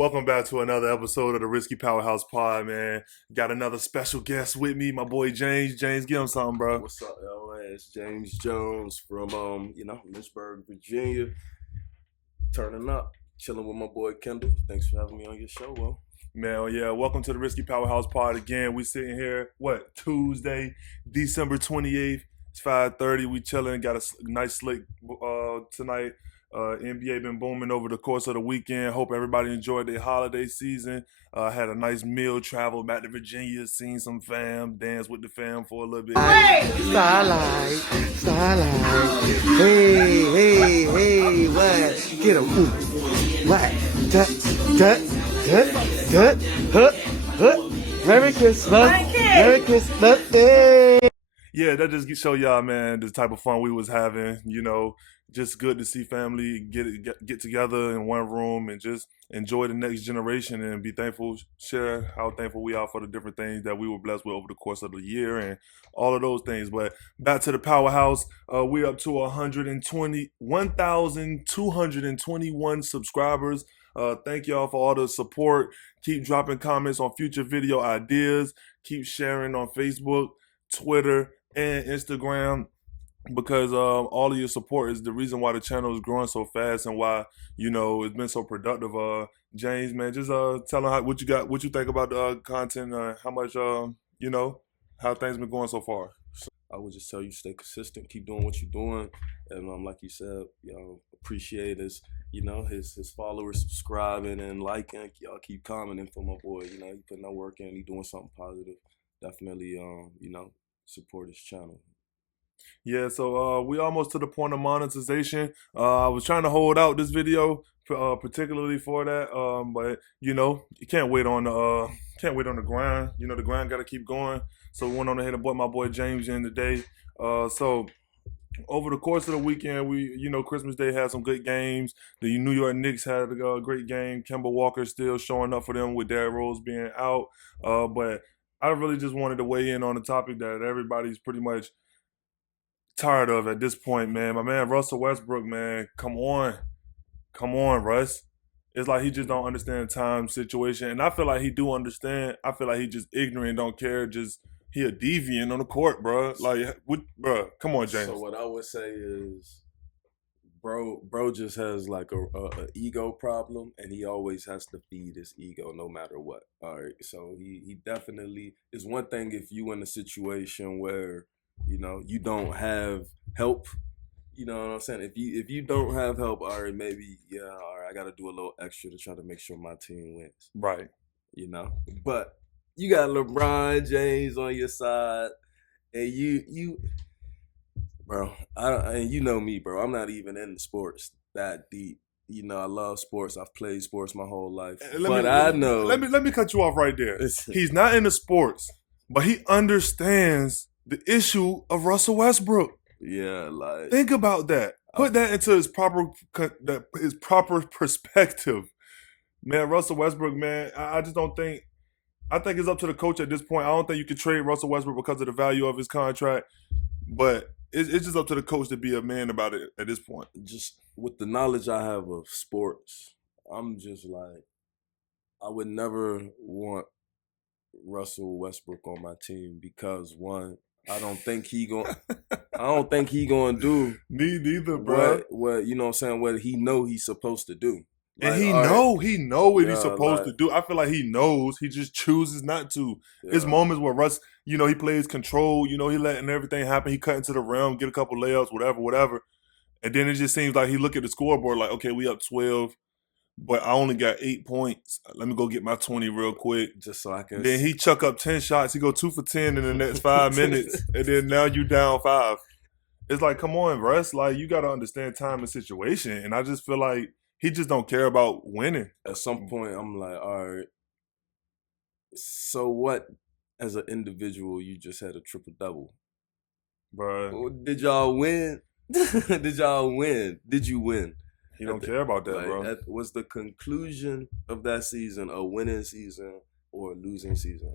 Welcome back to another episode of the RiSSky Powerhouse Pod, man. Got another special guest with me, my boy James. James, give him something, bro. What's up, LA? It's James Jones from Lynchburg, Virginia. Turning up, chilling with my boy Kendall. Thanks for having me on your show, Will. Man, yeah, welcome to the RiSSky Powerhouse Pod again. We sitting here, Tuesday, December 28th. It's 5:30. We chilling. Got a nice slick tonight. NBA been booming over the course of the weekend. Hope everybody enjoyed their holiday season. Had a nice meal, traveled back to Virginia, seen some fam, danced with the fam for a little bit. Starlight. Hey, what? Get him. What? Merry Christmas. Merry Christmas. Hey. Yeah, that just show y'all, man, the type of fun we was having. You know, just good to see family get together in one room and just enjoy the next generation and be thankful, share how thankful we are for the different things that we were blessed with over the course of the year and all of those things. But back to the Powerhouse, we're up to 1,221 subscribers. Thank y'all for all the support. Keep dropping comments on future video ideas. Keep sharing on Facebook, Twitter, and Instagram, because all of your support is the reason why the channel is growing so fast and why, you know, it's been so productive. James, man, just tell them what you think about the content, how much, you know, how things been going so far. I would just tell you, stay consistent, keep doing what you're doing, and like you said, appreciate his followers subscribing and liking. Y'all keep commenting for my boy. You know, he putting that work in, he doing something positive. Definitely, support his channel. Yeah, so we almost to the point of monetization. I was trying to hold out this video particularly for that, but you know, you can't wait on the grind. You know, the grind got to keep going. So we went on ahead and brought my boy James in today. So over the course of the weekend, Christmas Day had some good games. The New York Knicks had a great game. Kemba Walker still showing up for them with Derrick Rose being out. But I really just wanted to weigh in on the topic that everybody's pretty much tired of at this point, man. My man Russell Westbrook, man, come on, Russ. It's like he just don't understand time situation, and I feel like he do understand. I feel like he just ignorant, don't care. Just he a deviant on the court, bro. Like, bro, come on, James. So what I would say is, bro just has like a ego problem, and he always has to feed his ego no matter what. All right, so he definitely is. One thing if you in a situation where you don't have help, you know what I'm saying? If you don't have help, all right, maybe all right, I got to do a little extra to try to make sure my team wins. Right. But you got LeBron James on your side, and you bro, and you know me, bro. I'm not even in the sports that deep. You know, I love sports. I've played sports my whole life. I know. Let me cut you off right there. He's not into sports, but he understands the issue of Russell Westbrook. Yeah, like think about that. Put that into his proper perspective, man. Russell Westbrook, man. I just don't think. I think it's up to the coach at this point. I don't think you can trade Russell Westbrook because of the value of his contract, but it's just up to the coach to be a man about it at this point. Just with the knowledge I have of sports, I'm just like, I would never want Russell Westbrook on my team because one, I don't think he gonna do Me neither, bro. What you know what I'm saying? What he know he's supposed to do. Like, and he know what he's supposed to do. I feel like he knows. He just chooses not to. Yeah. It's moments where Russ, he plays control. He letting everything happen. He cut into the rim, get a couple layups, whatever. And then it just seems like he look at the scoreboard like, okay, we up 12, but I only got 8 points. Let me go get my 20 real quick. Just so I can. Then he chuck up 10 shots. He go 2 for 10 in the next 5 minutes. And then now you down 5. It's like, come on, Russ. Like, you got to understand time and situation. And I just feel like he just don't care about winning. At some point, I'm like, all right, so what? As an individual, you just had a triple-double. Bro. Did y'all win? Did y'all win? Did you win? He don't care about that, bro. Was the conclusion of that season a winning season or a losing season?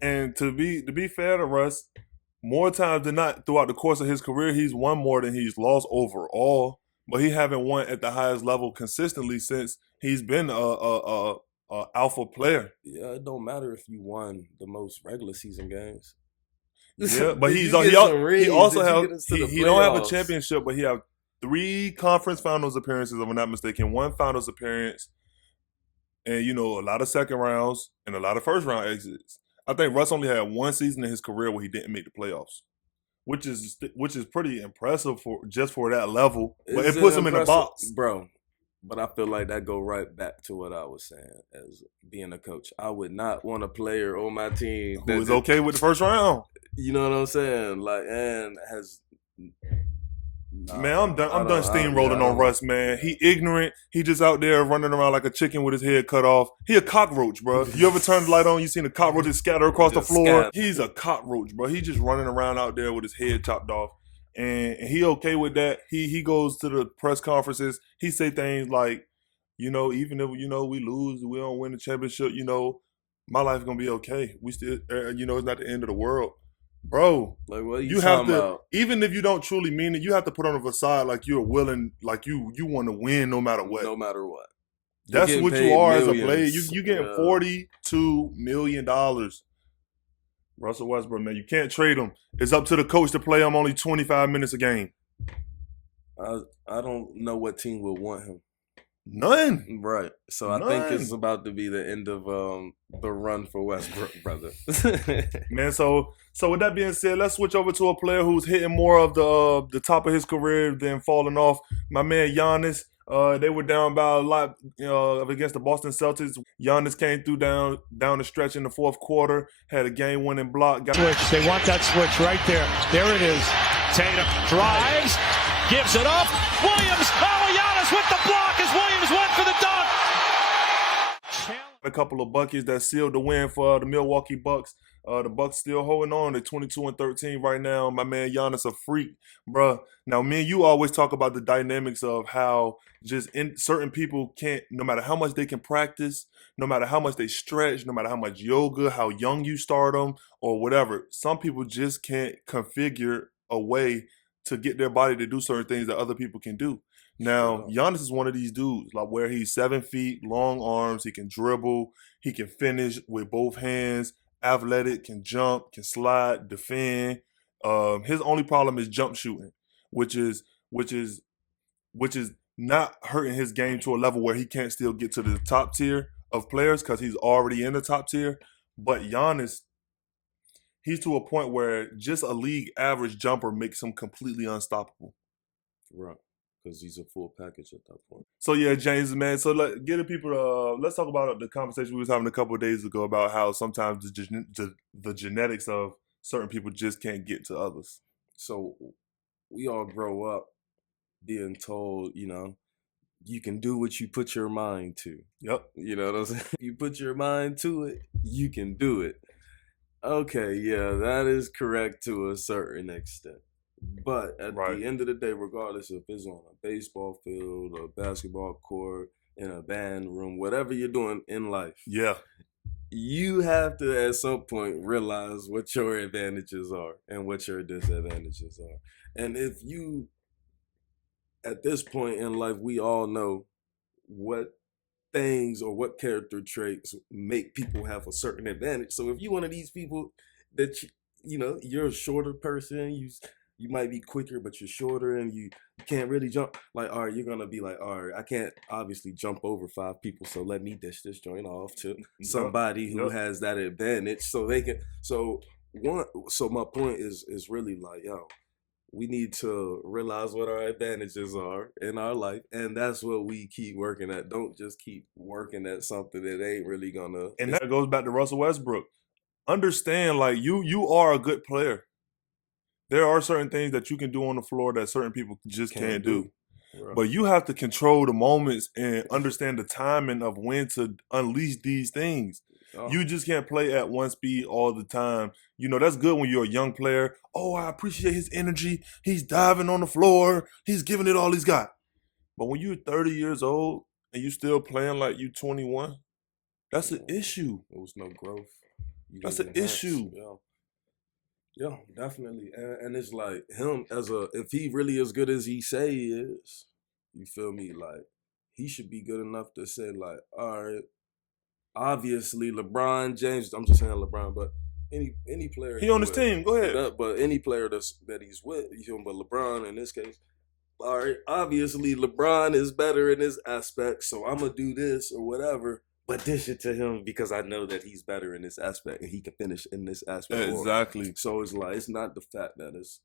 And to be fair to Russ, more times than not throughout the course of his career, he's won more than he's lost overall. but he haven't won at the highest level consistently since he's been a alpha player. Yeah, it don't matter if you won the most regular season games. Yeah, but Did he's you get some rings? he also Did you has get us to the he don't have a playoffs? championship, but he have 3 conference finals appearances, if I'm not mistaken, 1 finals appearance, and a lot of second rounds and a lot of first round exits. I think Russ only had 1 season in his career where he didn't make the playoffs, which is pretty impressive for that level. But Is it puts him in a impressive? box, Bro. But I feel like that go right back to what I was saying as being a coach. I would not want a player on my team who is okay with the first round. You know what I'm saying? Like, and has. Nah, Man, I'm done steamrolling on Russ, man. He ignorant. He just out there running around like a chicken with his head cut off. He a cockroach, bro. You ever turn the light on, you seen a cockroach just scatter across the floor? He's a cockroach, bro. He just running around out there with his head chopped off. And he okay with that. He goes to the press conferences. He say things like, even if, we lose, we don't win the championship, my life's going to be okay. We still, it's not the end of the world. Bro, like what you have to about? Even if you don't truly mean it, you have to put on a facade like you're willing, like you want to win no matter what. No matter what. That's what you are as a player. You getting $42 million. Russell Westbrook, man, you can't trade him. It's up to the coach to play him only 25 minutes a game. I don't know what team would want him. None. Right. So I think it's about to be the end of the run for Westbrook, brother. Man, so with that being said, let's switch over to a player who's hitting more of the top of his career than falling off. My man Giannis. They were down by a lot against the Boston Celtics. Giannis came through down the stretch in the fourth quarter, had a game-winning block. Switch. They want that switch right there. There it is. Tatum drives, gives it up. Williams. Oh, Giannis with the block as Williams went for the dunk. A couple of buckets that sealed the win for the Milwaukee Bucks. The Bucks still holding on. They're 22-13 right now. My man Giannis a freak, bruh. Now, me and you always talk about the dynamics of how just certain people can't, no matter how much they can practice, no matter how much they stretch, no matter how much yoga, how young you start them, or whatever. Some people just can't configure a way to get their body to do certain things that other people can do. Now, Giannis is one of these dudes, like where he's 7 feet, long arms, he can dribble, he can finish with both hands, athletic, can jump, can slide, defend. His only problem is jump shooting, which is not hurting his game to a level where he can't still get to the top tier of players because he's already in the top tier. But Giannis, he's to a point where just a league average jumper makes him completely unstoppable. Right. Because he's a full package at that point. So yeah, James, man. So get the people. Let's talk about the conversation we was having a couple of days ago about how sometimes the genetics of certain people just can't get to others. So we all grow up being told, you can do what you put your mind to. Yep. You know what I'm saying? You put your mind to it, you can do it. Okay, yeah, that is correct to a certain extent. But at the end of the day, regardless if it's on a baseball field, a basketball court, in a band room, whatever you're doing in life, you have to at some point realize what your advantages are and what your disadvantages are. And if you, at this point in life, we all know what things or what character traits make people have a certain advantage. So if you're one of these people that, you're a shorter person, you might be quicker, but you're shorter and you can't really jump. Like, all right, you're going to be like, all right, I can't obviously jump over 5 people, so let me dish this joint off to somebody who has that advantage so they can. So my point is really like, we need to realize what our advantages are in our life, and that's what we keep working at. Don't just keep working at something that ain't really going to. And that goes back to Russell Westbrook. Understand, like, you are a good player. There are certain things that you can do on the floor that certain people just can't do. Right. But you have to control the moments and understand the timing of when to unleash these things. Oh. You just can't play at one speed all the time. That's good when you're a young player. Oh, I appreciate his energy. He's diving on the floor. He's giving it all he's got. But when you're 30 years old and you still playing like you 21, that's an issue. There was no growth. That's an issue. Yeah, definitely. And it's like him if he really as good as he say he is, You feel me? Like, he should be good enough to say, like, all right, obviously LeBron James, I'm just saying LeBron, but any player He on his with, team. Go ahead. but any player that he's with, you feel me? But LeBron in this case, all right, obviously LeBron is better in this aspect, so I'm gonna do this or whatever. But dish it to him because I know that he's better in this aspect and he can finish in this aspect. Exactly. So it's like, it's not the fact that it's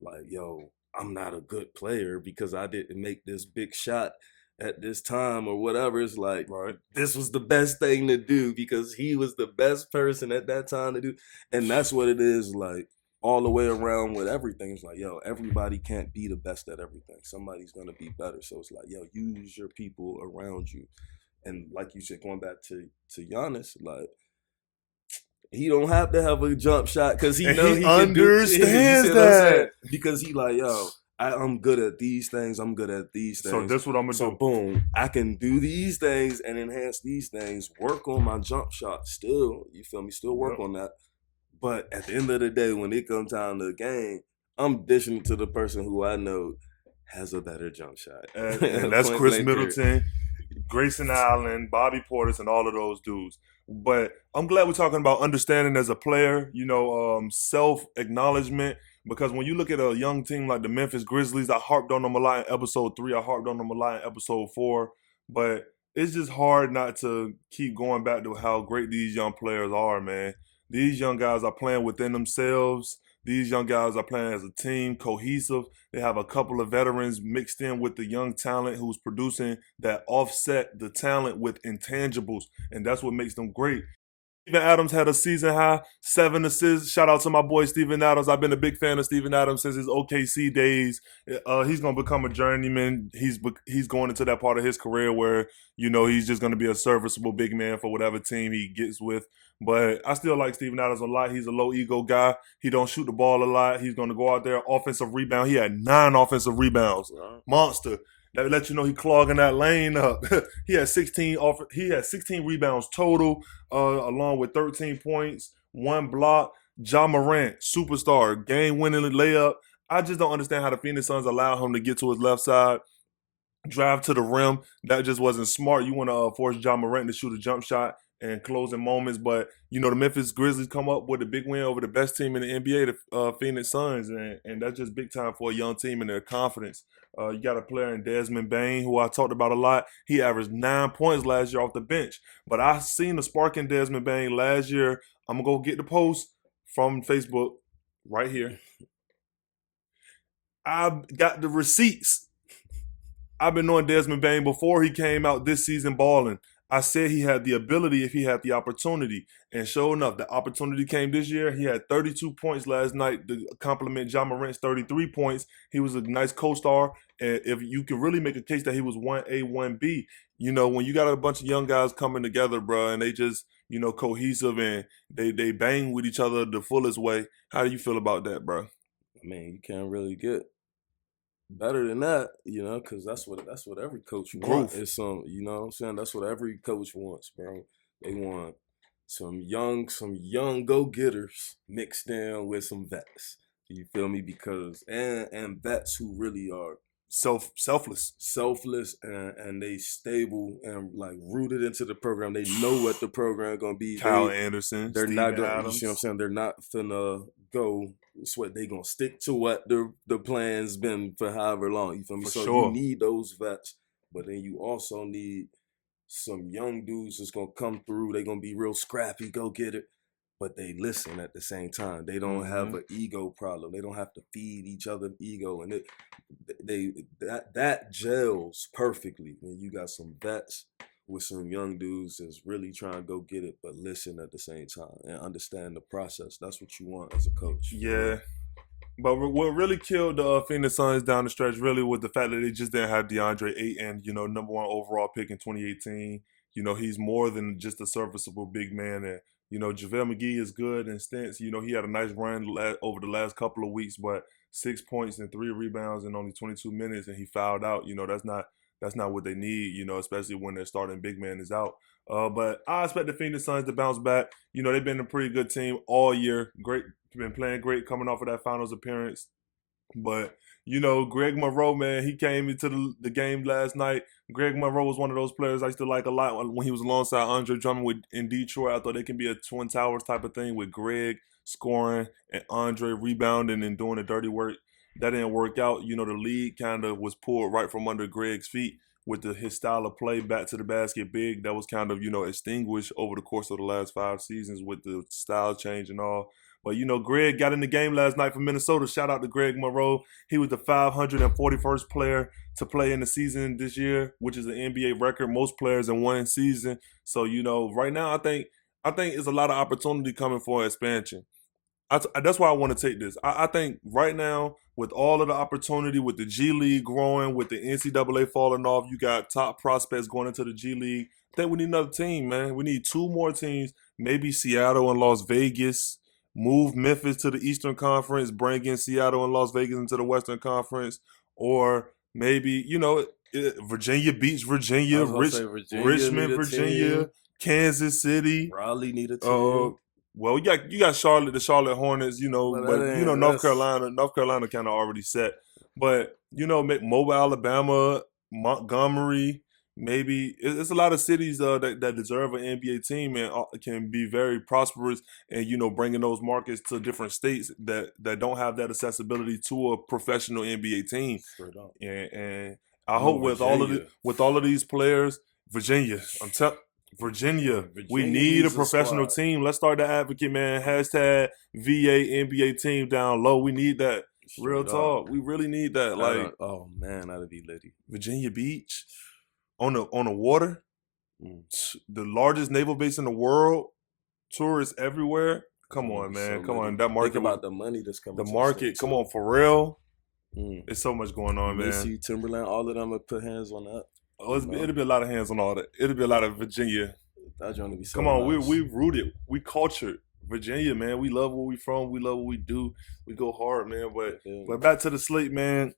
like, yo, I'm not a good player because I didn't make this big shot at this time or whatever. It's like, Right. this was the best thing to do because he was the best person at that time to do. And that's what it is, like, all the way around with everything. It's like, yo, everybody can't be the best at everything. Somebody's going to be better. So it's like, yo, use your people around you. And like you said, going back to Giannis, like, he don't have to have a jump shot because he And know he can do. understands You see what I'm that. saying? Because he like, yo, I'm good at these things. I'm good at these things. So that's what I'm gonna So do. boom, I can do these things and enhance these things. Work on my jump shot still. You feel me? Still work on that. But at the end of the day, when it comes time to the game, I'm dishing to the person who I know has a better jump shot. And that's Point Chris blank period. Middleton, Grayson Allen, Bobby Portis, and all of those dudes. But I'm glad we're talking about understanding as a player, self-acknowledgement. Because when you look at a young team like the Memphis Grizzlies, I harped on them a lot in episode 3. I harped on them a lot in episode 4. But it's just hard not to keep going back to how great these young players are, man. These young guys are playing within themselves. These young guys are playing as a team, cohesive. They have a couple of veterans mixed in with the young talent who's producing that offset the talent with intangibles, and that's what makes them great. Steven Adams had a season high, 7 assists. Shout out to my boy Steven Adams. I've been a big fan of Steven Adams since his OKC days. He's gonna become a journeyman. He's going into that part of his career where he's just gonna be a serviceable big man for whatever team he gets with. But I still like Steven Adams a lot. He's a low ego guy. He don't shoot the ball a lot. He's gonna go out there offensive rebound. He had 9 offensive rebounds. Monster. That let you know he clogging that lane up. He had 16 rebounds total, along with 13 points, 1 block. Ja Morant, superstar, game-winning layup. I just don't understand how the Phoenix Suns allow him to get to his left side, drive to the rim. That just wasn't smart. You want to force Ja Morant to shoot a jump shot in closing moments, but the Memphis Grizzlies come up with a big win over the best team in the NBA, the Phoenix Suns, and that's just big time for a young team and their confidence. You got a player in Desmond Bane, who I talked about a lot. He averaged 9 points last year off the bench. But I seen the spark in Desmond Bane last year. I'm going to go get the post from Facebook right here. I got the receipts. I've been knowing Desmond Bane before he came out this season balling. I said he had the ability if he had the opportunity. And sure enough, the opportunity came this year. He had 32 points last night to complement Ja Morant's 33 points. He was a nice co-star. And if you can really make a case that he was 1A, 1B, when you got a bunch of young guys coming together, bro, and they just, cohesive and they bang with each other the fullest way. How do you feel about that, bro? I mean, you can't really get better than that, because that's what every coach wants. It's some, what I'm saying? That's what every coach wants, bro. They want some young go-getters mixed in with some vets. You feel me? Because and vets who really are selfless and they stable and like rooted into the program. They know what the program gonna be. Kyle Anderson, they're Steven not gonna, Adams. you see what I'm saying? They're not finna go sweat. They gonna stick to what the plan's been for however long. You feel me? For so sure. You need those vets, but then you also need some young dudes that's gonna come through. They gonna be real scrappy, go get it. But they listen at the same time. They don't have an ego problem. They don't have to feed each other ego, and that gels perfectly when you got some vets with some young dudes that's really trying to go get it, but listen at the same time and understand the process. That's what you want as a coach. Yeah. But what really killed the Phoenix Suns down the stretch really was the fact that they just didn't have DeAndre Ayton, number 1 overall pick in 2018. He's more than just a serviceable big man. And, JaVale McGee is good in stints. He had a nice run over the last couple of weeks, but 6 points and 3 rebounds in only 22 minutes, and he fouled out. That's not what they need, especially when their starting big man is out. But I expect the Phoenix Suns to bounce back. They've been a pretty good team all year. Been playing great coming off of that finals appearance. But, you know, Greg Monroe, man, he came into the game last night. Greg Monroe was one of those players I used to like a lot when he was alongside Andre Drummond in Detroit. I thought they can be a Twin Towers type of thing with Greg scoring and Andre rebounding and doing the dirty work. That didn't work out. You know, the league kind of was pulled right from under Greg's feet with his style of play, back to the basket big. That was kind of, you know, extinguished over the course of the last 5 seasons with the style change and all. But, you know, Greg got in the game last night for Minnesota. Shout out to Greg Monroe. He was the 541st player to play in the season this year, which is an NBA record. Most players in one season. So, you know, right now I think it's a lot of opportunity coming for expansion. That's why I want to take this. I think right now, with all of the opportunity, with the G League growing, with the NCAA falling off, you got top prospects going into the G League. I think we need another team, man. We need 2 more teams, maybe Seattle and Las Vegas. Move Memphis to the Eastern Conference, bring in Seattle and Las Vegas into the Western Conference, or maybe, you know, Virginia Beach, Virginia, Richmond, Virginia, Kansas City. Raleigh need a team. Well, you got Charlotte, the Charlotte Hornets, you know, but you know North Carolina kind of already set. But you know, Mobile, Alabama, Montgomery, maybe it's a lot of cities that deserve an NBA team and can be very prosperous, and you know, bringing those markets to different states that don't have that accessibility to a professional NBA team. And I hope with all of these players, Virginia, Virginia, we need a professional team. Let's start the advocate, man. Hashtag VA NBA team down low. We need that. Real talk. We really need that. Like, oh man, that'd be litty. Virginia Beach on the water, the largest naval base in the world. Tourists everywhere. Come on, man. Come on. That market. Think about the money that's coming. The market. Come on, for real. There's so much going on, man. Missy, Timberland, all of them would put hands on that. Oh, it'll be a lot of hands on all that. It'll be a lot of Virginia. That's going to be so Come on, nice. we rooted. We cultured. Virginia, man. We love where we from. We love what we do. We go hard, man. But back to the slate, man.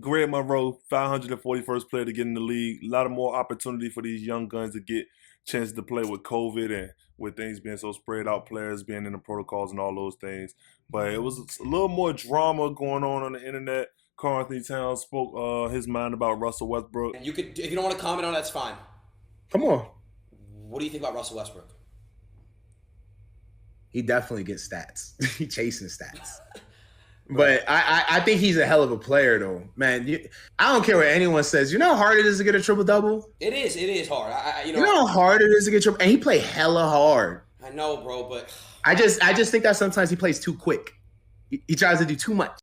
Greg Monroe, 541st player to get in the league. A lot of more opportunity for these young guns to get chances to play with COVID and with things being so spread out, players being in the protocols and all those things. But it was a little more drama going on the internet. Karl Anthony Towns spoke his mind about Russell Westbrook. You could, if you don't want to comment on it, that's fine. Come on. What do you think about Russell Westbrook? He definitely gets stats. He chasing stats. But I think he's a hell of a player, though. Man, I don't care what anyone says. You know how hard it is to get a triple-double? It is hard. You know how hard it is to get triple? And he played hella hard. I know, bro, but... I just think that sometimes he plays too quick. He tries to do too much.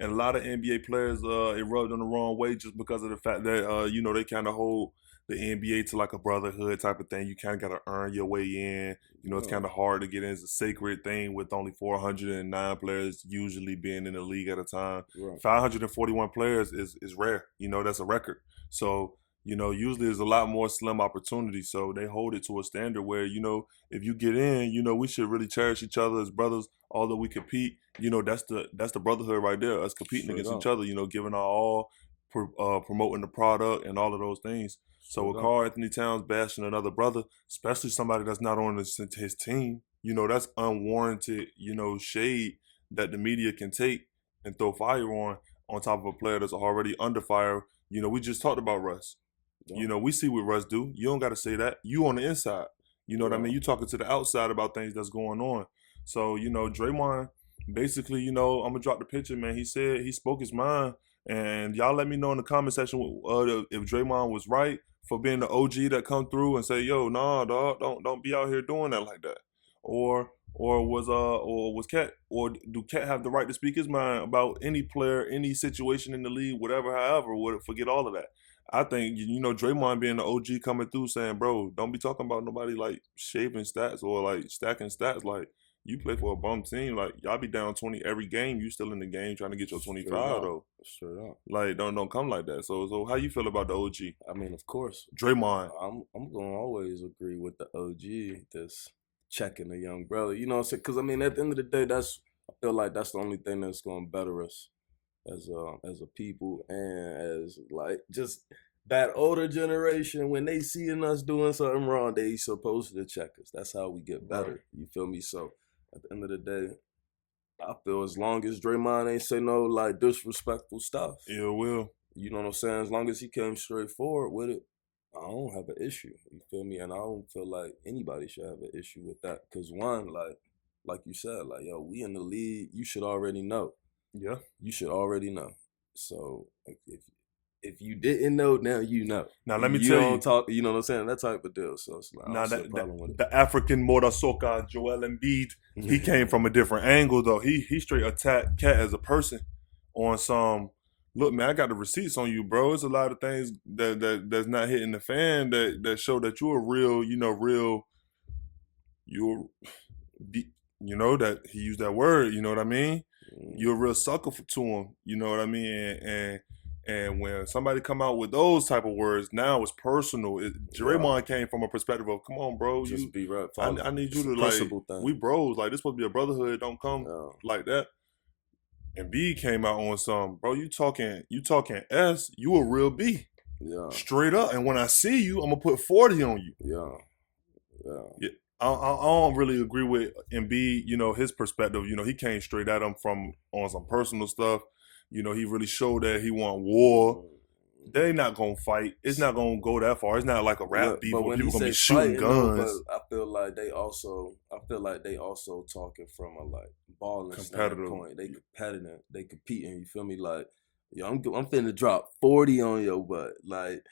And a lot of NBA players, it rubbed them the wrong way just because of the fact that, you know, they kind of hold the NBA to like a brotherhood type of thing. You kind of got to earn your way in. You know, it's kind of hard to get in. It's a sacred thing with only 409 players usually being in the league at a time. Right. 541 players is rare. You know, that's a record. So, you know, usually there's a lot more slim opportunities. So they hold it to a standard where, you know, if you get in, you know, we should really cherish each other as brothers, although we compete. You know, that's the brotherhood right there, us competing against each other, you know, giving our all, promoting the product and all of those things. So with Karl Anthony Towns bashing another brother, especially somebody that's not on his team, you know, that's unwarranted, you know, shade that the media can take and throw fire on top of a player that's already under fire. You know, we just talked about Russ. You know, we see what Russ do. You don't got to say that. You on the inside. You know what I mean? You talking to the outside about things that's going on. So, you know, Draymond, basically, you know, I'm going to drop the picture, man. He said he spoke his mind. And y'all let me know in the comment section if Draymond was right for being the OG that come through and say, yo, nah, dog, don't be out here doing that like that. Or was Cat, or do Cat have the right to speak his mind about any player, any situation in the league, whatever, however, forget all of that. I think, you know, Draymond being the OG coming through saying, bro, don't be talking about nobody like shaving stats or like stacking stats. Like, you play for a bum team. Like, y'all be down 20 every game. You still in the game trying to get your 25, though. Straight up. Like, don't come like that. So how you feel about the OG? I mean, of course. Draymond. I'm going to always agree with the OG that's checking the young brother. You know what I'm saying? Because, I mean, at the end of the day, I feel like that's the only thing that's going to better us as a people and as, like, just that older generation, when they seeing us doing something wrong, they supposed to check us. That's how we get better. You feel me? So, at the end of the day, I feel as long as Draymond ain't say no like disrespectful stuff, Yeah, will. you know what I'm saying? As long as he came straight forward with it, I don't have an issue. You feel me? And I don't feel like anybody should have an issue with that. Cause one, like you said, like yo, we in the league. You should already know. Yeah. You should already know. So like, if you didn't know, now you know. Now let me you tell don't you. talk. You know what I'm saying? That type of deal. So it's like, I Now don't see a that problem with it. the African Morasoka Joel Embiid, he came from a different angle though. He straight attacked Cat as a person on some. Look, man, I got the receipts on you, bro. It's a lot of things that's not hitting the fan that show that you're a real, you're, that he used that word. You know what I mean? You're a real sucker to him. You know what I mean? And when somebody come out with those type of words, now it's personal. Draymond came from a perspective of, come on, bro, Just be right. I need you to principle like, thing. we bros. Like, this supposed to be a brotherhood. Don't come like that. And B came out on some, bro, you talking S, you a real B. Yeah. Straight up. And when I see you, I'm going to put 40 on you. Yeah. I don't really agree with Embiid, his perspective. He came straight at him on some personal stuff. He really showed that he want war. They not gonna fight. It's not gonna go that far. It's not like a rap beef where people gonna be shooting guns. I feel like they also talking from a like balling standpoint. They competitive. They competing. You feel me? Like, yo, I'm finna drop 40 on your butt. Like,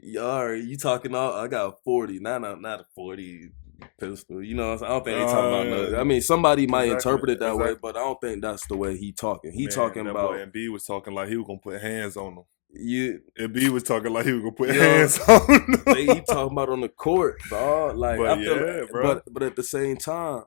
yo, you talking all? I got a 40. Not a 40 pistol. You know what I'm saying? I don't think they talking about no. I mean, somebody might interpret it that way, but I don't think that's the way he talking. He talking that about. Boy Embiid was talking like he was gonna put hands on them. Embiid was talking like he was gonna put hands on them. He talking about on the court, dog. Like, but I feel bro. But at the same time,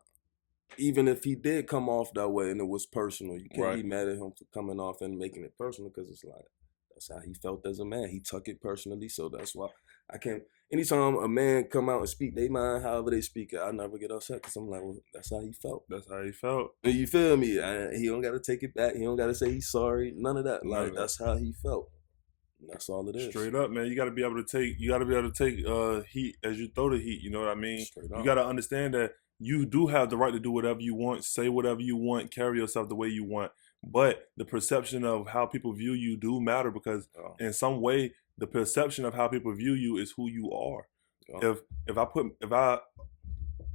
even if he did come off that way and it was personal, you can't be mad at him for coming off and making it personal because it's like that's how he felt as a man. He took it personally, so that's why I can't. Anytime a man come out and speak they mind, however they speak it, I never get upset because I'm like, well, that's how he felt. That's how he felt. And you feel me? He don't got to take it back. He don't got to say he's sorry. None of that. Like, that's how he felt. That's all it is. Straight up, man. You got to be able to take. Heat as you throw the heat. You know what I mean? You got to understand that you do have the right to do whatever you want, say whatever you want, carry yourself the way you want. But the perception of how people view you do matter because in some way, the perception of how people view you is who you are. If I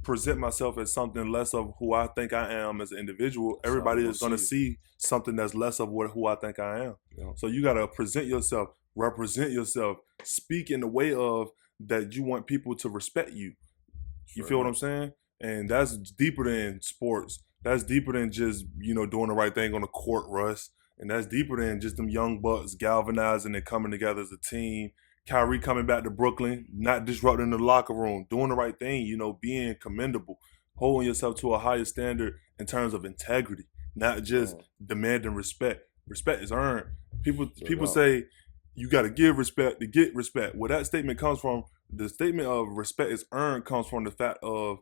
present myself as something less of who I think I am as an individual, everybody is going to see something that's less of who I think I am. So you got to present yourself, represent yourself, speak in the way of that you want people to respect you. You feel what I'm saying? And that's deeper than sports. That's deeper than just, doing the right thing on the court, Russ. And that's deeper than just them young bucks galvanizing and coming together as a team. Kyrie coming back to Brooklyn, not disrupting the locker room, doing the right thing, being commendable, holding yourself to a higher standard in terms of integrity, not just demanding respect. Respect is earned. People say you got to give respect to get respect. Where that statement comes from, the statement of respect is earned comes from the fact of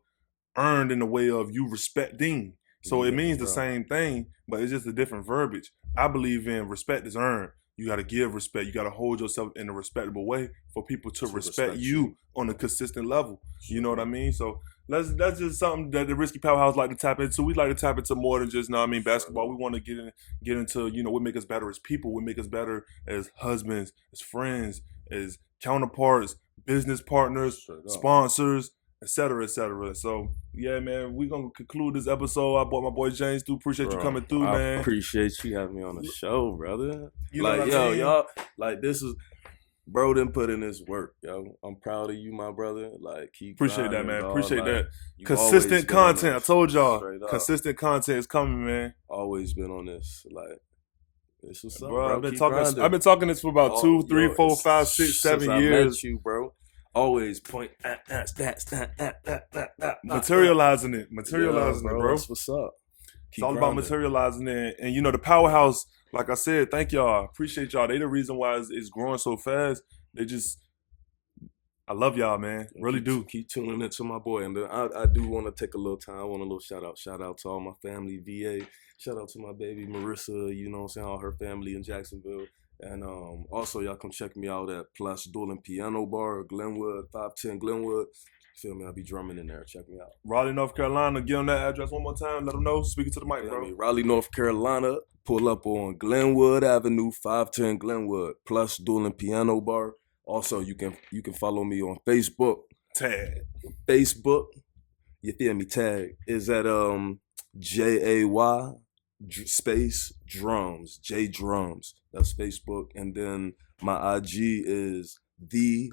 earned in the way of you respecting. So it means the same thing, but it's just a different verbiage. I believe in respect is earned. You got to give respect. You got to hold yourself in a respectable way for people to respect you on a consistent level. You know what I mean? So that's just something that the RiSSky Powerhouse like to tap into. We like to tap into more than just, basketball. We want to get into, what make us better as people. What make us better as husbands, as friends, as counterparts, business partners, sponsors, et cetera, et cetera. So, yeah, man, we're going to conclude this episode. I brought my boy James through. Appreciate you coming through, man. I appreciate you having me on the show, brother. You know what I mean? Y'all, like, this is, bro done put in his work, yo. I'm proud of you, my brother. Like, keep appreciate that, man. Dog. Appreciate like, that. Consistent content. I told y'all. Consistent content is coming, man. Always been on this. Like, this was something, bro. bro. I've been talking this for about 2, 3, 4, 5, 6, 7 years. I met you, bro. Always point materializing it, bro. That's what's up. It's all about materializing it, and the powerhouse. Like I said, thank y'all. Appreciate y'all. They the reason why it's growing so fast. I love y'all, man. Really do. Keep tuning into my boy, and I do want to take a little time. I want a little shout out to all my family, VA. Shout out to my baby Marissa. You know what I'm saying, all her family in Jacksonville. And also, y'all come check me out at Place Dueling Piano Bar, Glenwood, 510 Glenwood. Feel me? I'll be drumming in there. Check me out. Raleigh, North Carolina. Give them that address one more time. Let them know. Speaking to the mic, Feel bro. me? Raleigh, North Carolina. Pull up on Glenwood Avenue, 510 Glenwood, plus Dueling Piano Bar. Also, you can follow me on Facebook. Tag. Facebook, you feel me? Tag is at JAY space drums, J drums. That's Facebook, and then my IG is _great_J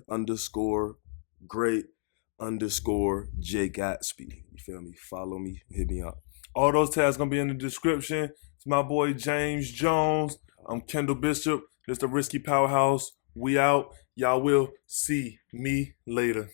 Gatsby. You feel me? Follow me, hit me up. All those tags gonna be in the description. It's my boy James Jones. I'm Kendall Bishop. This the RiSSky Powerhouse. We out. Y'all will see me later.